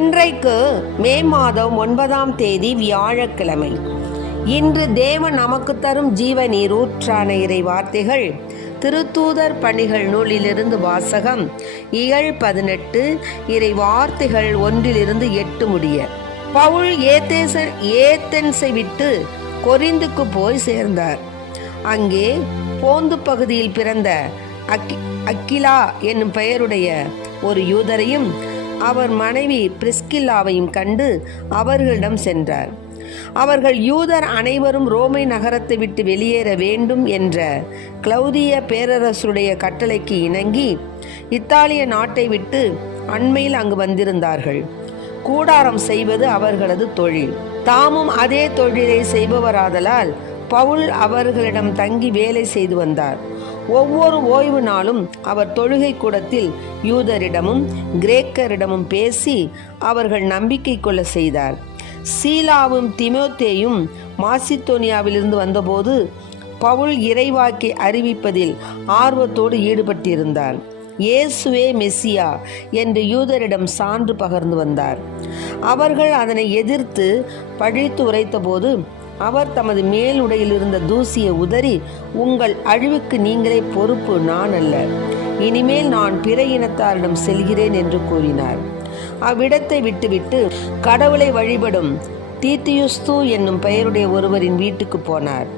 இன்றைக்கு மே மாதம் 9ஆம் தேதி வியாழக்கிழமை. இன்று தேவன் நமக்கு தரும் ஜீவ நீரூற்றான இறை வார்த்தைகள் திருத்தூதர் பணிகள் நூலிலிருந்து வாசகம். இயல் 18 இறை வார்த்தைகள் 1-8 முடிய. பவுல் ஏதென்ஸை விட்டு கொரிந்துக்கு போய் சேர்ந்தார். அங்கே போந்து பகுதியில் பிறந்த அக்கிலா என்னும் பெயருடைய ஒரு யூதரையும் அவர் மனைவி பிரிஸ்கில்லாவையும் கண்டு அவர்களிடம் சென்றார். அவர்கள் யூதர் அனைவரும் ரோமை நகரத்தை விட்டு வெளியேற வேண்டும் என்ற கிளவுதிய பேரரசுடைய கட்டளைக்கு இணங்கி இத்தாலிய நாட்டை விட்டு அண்மையில் அங்கு வந்திருந்தார்கள். கூடாரம் செய்வது அவர்களது தொழில். தாமும் அதே தொழிலை செய்பவராதலால் பவுல் அவர்களிடம் தங்கி வேலை செய்து வந்தார். ஒவ்வொரு ஓய்வு நாளும் அவர் தொழுகை கூடத்தில் யூதரிடமும் கிரேக்கரிடமும் பேசி அவர்கள் நம்பிக்கை கொள்ள செய்தார். சீலாவும் திமோத்தேயும் மாசித்தோனியாவிலிருந்து வந்தபோது பவுல் இறைவாக்கை அறிவிப்பதில் ஆர்வத்தோடு ஈடுபட்டிருந்தார். இயேசுவே மெசியா என்று யூதரிடம் சான்று பகர்ந்து வந்தார். அவர்கள் அதனை எதிர்த்து பழித்து உரைத்தபோது அவர் தமது மேலுடையில் இருந்த தூசியை உதறி, உங்கள் அழிவுக்கு நீங்களே பொறுப்பு, நான் அல்ல. இனிமேல் நான் பிற இனத்தாரிடம் செல்கிறேன் என்று கூறினார். அவ்விடத்தை விட்டுவிட்டு கடவுளை வழிபடும் தீத்தியுஸ்து என்னும் பெயருடைய ஒருவரின் வீட்டுக்கு போனார்.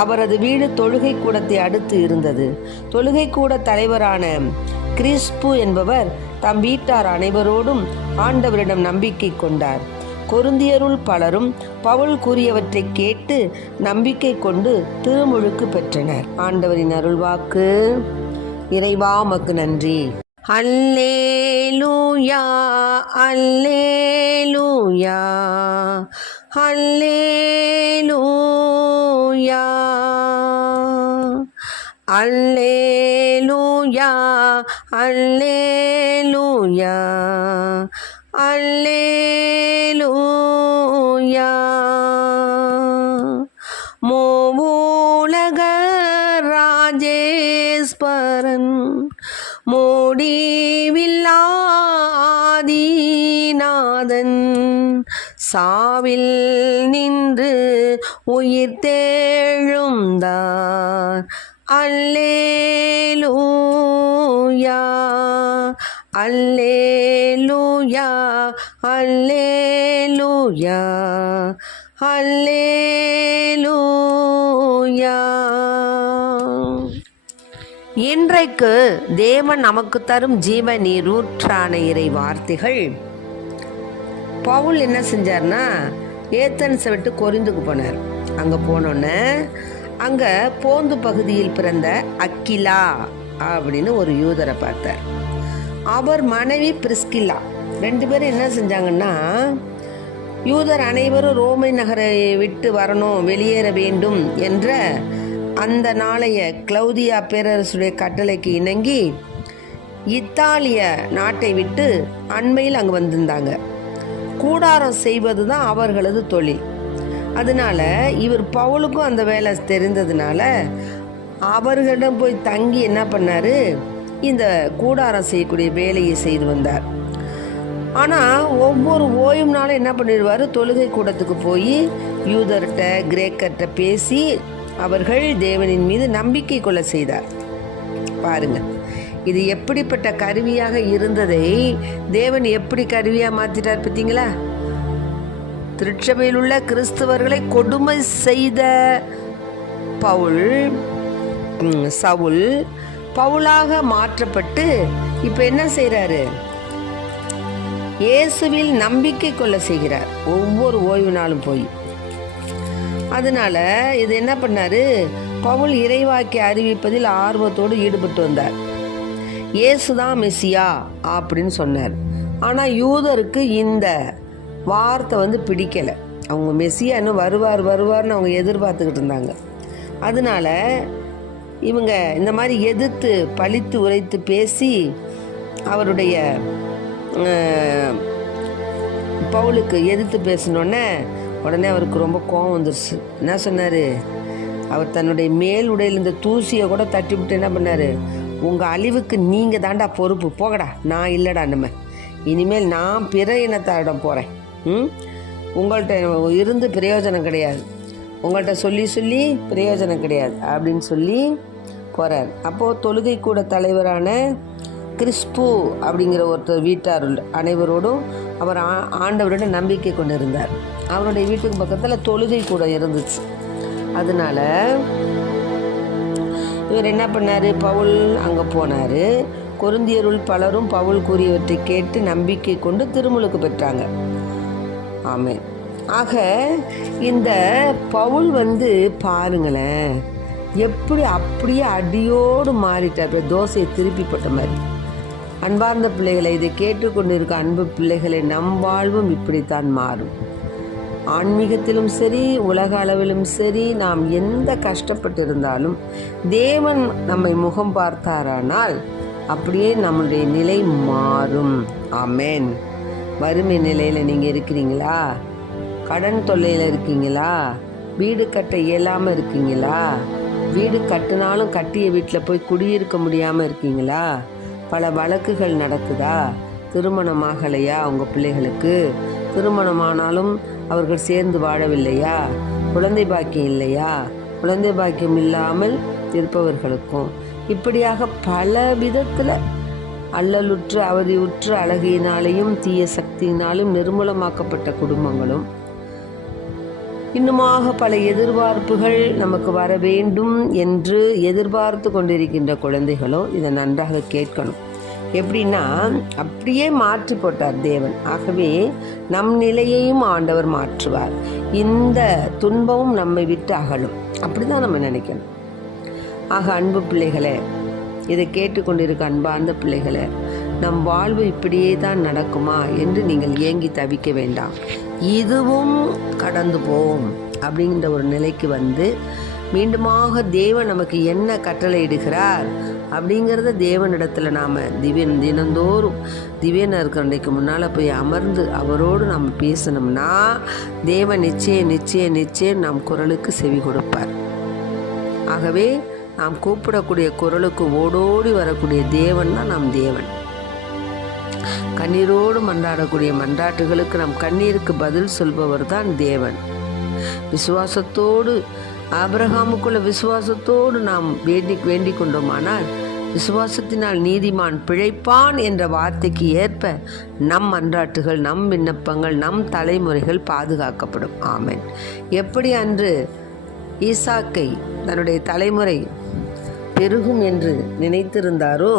அவரது வீடு தொழுகை கூடத்தை அடுத்து இருந்தது. தொழுகை கூட தலைவரான கிறிஸ்பு என்பவர் தம் வீட்டார் அனைவரோடும் ஆண்டவரிடம் நம்பிக்கை கொண்டார். கொரிந்தியருள் பலரும் பவுல் கூறியவற்றை கேட்டு நம்பிக்கை கொண்டு திருமுழுக்கு பெற்றனர். ஆண்டவரின் அருள்வாக்கு. இறைவா உமக்கு நன்றி. அல்லேலூயா அல்லேலூயா அல்லேலூயா அல்லேலூயா அல்லேலூயா அல்லேலூயா. மூவுலக ராஜேஸ்வரன் முடிவில்லாதீநாதன் சாவில் நின்று உயிர் தேழுந்தார். அல்லேலூயா அல்லேலூயா அல்லேலூயா அல்லேலூயா. இன்றைக்கு தேவன் நமக்கு தரும் ஜீவ நீரூற்றான இறை வார்த்தைகள். பவுல் என்ன செஞ்சார்னா, ஏதென்ஸை விட்டு கொரிந்துக்கு போனார். அங்கே போனோன்னே அங்கே போந்து பகுதியில் பிறந்த அக்கிலா அப்படின்னு ஒரு யூதரை பார்த்தார். அவர் மனைவி பிரிஸ்கில்லா. 2 பேரும் என்ன செஞ்சாங்கன்னா, யூதர் அனைவரும் ரோமை நகரை விட்டு வரணும், வெளியேற வேண்டும் என்ற அந்த நாளைய கிளவுதியா பேரரசுடைய கட்டளைக்கு இணங்கி இத்தாலிய நாட்டை விட்டு அண்மையில் அங்கே வந்திருந்தாங்க. கூடாரம் செய்வது தான் அவர்களது தொழில். அதனால இவர் பவுலுக்கும் அந்த வேலை தெரிந்ததுனால அவர்களிடம் போய் தங்கி என்ன பண்ணாரு, இந்த கூடாரம் செய்யக்கூடிய வேலையை செய்து வந்தார். ஆனால் ஒவ்வொரு ஓய்வு நாளும் என்ன பண்ணிடுவார், தொழுகை கூடத்துக்கு போய் யூதர்கிட்ட கிரேக்கர்கிட்ட பேசி அவர்கள் தேவனின் மீது நம்பிக்கை கொள்ள செய்தார். பாருங்க, இது எப்படிப்பட்ட கருவியாக இருந்ததை தேவன் எப்படி கருவியாக மாற்றிட்டார் பார்த்தீங்களா? திருச்சபையில் உள்ள கிறிஸ்தவர்களை கொடுமை செய்த சவுல் பவுலாக மாற்றப்பட்டு இப்போ என்ன செய்கிறாரு, இயேசுவில் நம்பிக்கை கொள்ள செய்கிறார் ஒவ்வொரு ஓய்வு நாளும் போய். அதனால இது என்ன பண்ணாரு, பவுல் இறைவாக்கை அறிவிப்பதில் ஆர்வத்தோடு ஈடுபட்டு வந்தார். இயேசுதான் மெசியா அப்படின்னு சொன்னார். ஆனால் யூதருக்கு இந்த வார்த்தை பிடிக்கலை. அவங்க மெசியா இன்னும் வருவார்னு அவங்க எதிர்பார்த்துக்கிட்டு இருந்தாங்க. அதனால இவங்க இந்த மாதிரி எதிர்த்து பழித்து உரைத்து பேசி அவருடைய பவுலுக்கு எதிர்த்து பேசினோடனே உடனே அவருக்கு ரொம்ப கோபம் வந்துருச்சு. என்ன சொன்னார், அவர் தன்னுடைய மேல் உடையில் இந்த தூசியை கூட தட்டி விட்டு என்ன பண்ணார், உங்கள் அழிவுக்கு நீங்கள் தாண்டா பொறுப்பு, போகடா, நான் இல்லைடா நம்ம இனிமேல் நான் பிற இனத்தாரிடம் போகிறேன், உங்கள்கிட்ட இருந்து பிரயோஜனம் கிடையாது, உங்கள்கிட்ட சொல்லி சொல்லி பிரயோஜனம் கிடையாது அப்படின்னு சொல்லி போகிறார். அப்போது தொழுகை கூட தலைவரான கிறிஸ்பு அப்படிங்கிற ஒருத்தர் வீட்டார் அனைவரோடும் அவர் ஆண்டவரோட நம்பிக்கை கொண்டு இருந்தார். அவருடைய வீட்டுக்கு பக்கத்தில் தொழுகை கூட இருந்துச்சு. அதனால இவர் என்ன பண்ணார், பவுல் அங்கே போனார். கொரிந்தியருள் பலரும் பவுல் கூறியவற்றை கேட்டு நம்பிக்கை கொண்டு திருமுழுக்கு பெற்றாங்க. ஆமென். ஆக இந்த பவுல் பாருங்களேன், எப்படி அப்படியே அடியோடு மாறிட்டார், தோசையை திருப்பி போட்ட மாதிரி. அன்பார்ந்த பிள்ளைகளை, இதை கேட்டுக்கொண்டு இருக்க அன்பு பிள்ளைகளை, நம் வாழ்வும் இப்படித்தான் மாறும். ஆன்மீகத்திலும் சரி, உலக அளவிலும் சரி, நாம் எந்த கஷ்டப்பட்டு இருந்தாலும் தேவன் நம்மை முகம் பார்த்தாரானால் அப்படியே நம்முடைய நிலை மாறும். ஆமென். வறுமை நிலையில் நீங்கள் இருக்கிறீங்களா? கடன் தொல்லையில் இருக்கீங்களா? வீடு கட்ட இயலாமல் இருக்கீங்களா? வீடு கட்டினாலும் கட்டிய வீட்டில் போய் குடியிருக்க முடியாமல் இருக்கீங்களா? பல வழக்குகள் நடக்குதா? திருமணமாகலையா? உங்கள் பிள்ளைகளுக்கு திருமணமானாலும் அவர்கள் சேர்ந்து வாழவில்லையா? குழந்தை பாக்கியம் இல்லையா? குழந்தை பாக்கியம் இல்லாமல் இருப்பவர்களுக்கும் இப்படியாக பல விதத்தில் அல்லலுற்று அவதியுற்று அழகியினாலேயும் தீய சக்தியினாலும் நிர்மூலமாக்கப்பட்ட குடும்பங்களும், இன்னுமாக பல எதிர்பார்ப்புகள் நமக்கு வர வேண்டும் என்று எதிர்பார்த்து கொண்டிருக்கின்ற குழந்தைகளும் இதை நன்றாக கேட்கணும். எப்படின்னா, அப்படியே மாற்றி போட்டார் தேவன். ஆகவே நம் நிலையையும் ஆண்டவர் மாற்றுவார். இந்த துன்பமும் நம்மை விட்டு அகலும். அப்படிதான் நம்ம நினைக்கணும். ஆக அன்பு பிள்ளைகளே, இதை கேட்டுக்கொண்டிருக்க அன்பார்ந்த பிள்ளைகளே, நம் வாழ்வு இப்படியே தான் நடக்குமா என்று நீங்கள் ஏங்கி தவிக்க வேண்டாம். இதுவும் கடந்து போகும் அப்படிங்கிற ஒரு நிலைக்கு மீண்டுமாக தேவன் நமக்கு என்ன கட்டளையிடுகிறார் அப்படிங்கிறத தேவனிடத்தில் நாம் தினந்தோறும் திவ்யனா இருக்கிற அன்றைக்கு முன்னால் போய் அமர்ந்து அவரோடு நாம் பேசணும்னா தேவன் நிச்சயம் நம் குரலுக்கு செவி கொடுப்பார். ஆகவே நாம் கூப்பிடக்கூடிய குரலுக்கு ஓடோடி வரக்கூடிய தேவன் தான் நம் தேவன். கண்ணீரோடு மன்றாடக்கூடிய மன்றாட்டுகளுக்கு நம் கண்ணீருக்கு பதில் சொல்பவர் தான் தேவன். விசுவாசத்தோடு ஆபிரகாமுக்குள்ள விசுவாசத்தோடு நாம் வேண்டிக் கொண்டோமானால் விசுவாசத்தினால் நீதிமான் பிழைப்பான் என்ற வார்த்தைக்கு ஏற்ப நம் மன்றாட்டுகள், நம் விண்ணப்பங்கள், நம் தலைமுறைகள் பாதுகாக்கப்படும். ஆமென். எப்படி அன்று ஈசாக்கை தன்னுடைய தலைமுறை பெருகும் என்று நினைத்திருந்தாரோ,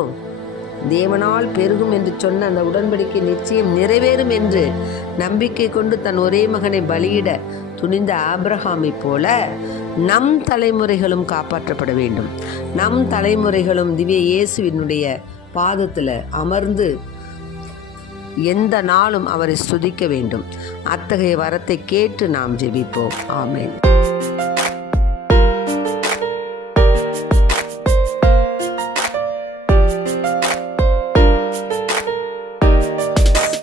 தேவனால் பெருகும் என்று சொன்ன அந்த உடன்படிக்கை நிச்சயம் நிறைவேறும் என்று நம்பிக்கை கொண்டு தன் ஒரே மகனை பலியிட துணிந்த ஆபிரகாமை போல நம் தலைமுறைகளும் காப்பாற்றப்பட வேண்டும். நம் தலைமுறைகளும் திவ்ய இயேசுவினுடைய பாதத்தில் அமர்ந்து எந்த நாளும் அவரை ஸ்துதிக்க வேண்டும். அத்தகைய வரத்தை கேட்டு நாம் ஜெபிப்போம். ஆமென்.